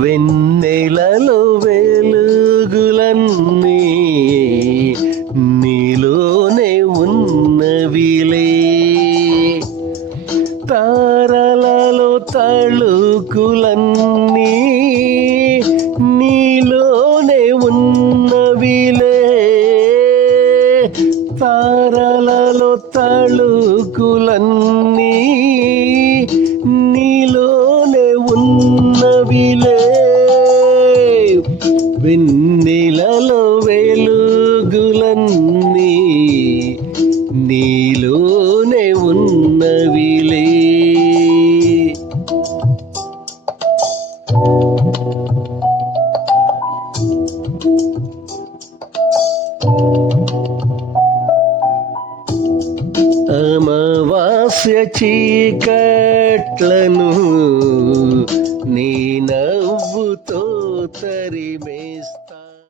వెన్నెలలో వెలుగులన్నీ నీలోనే ఉన్నవిలే, తారలలో తళుకులన్నీ నీలోనే ఉన్నవిలే, తారలలో తళుకులన్నీ నీలోనే ఉన్నవిలే, వెన్నెలలో వెలుగులన్నీ నీలోనే ఉన్నవిలే. అమావాస్య చీకట్లను నీ నవ్వుతో తరిమే,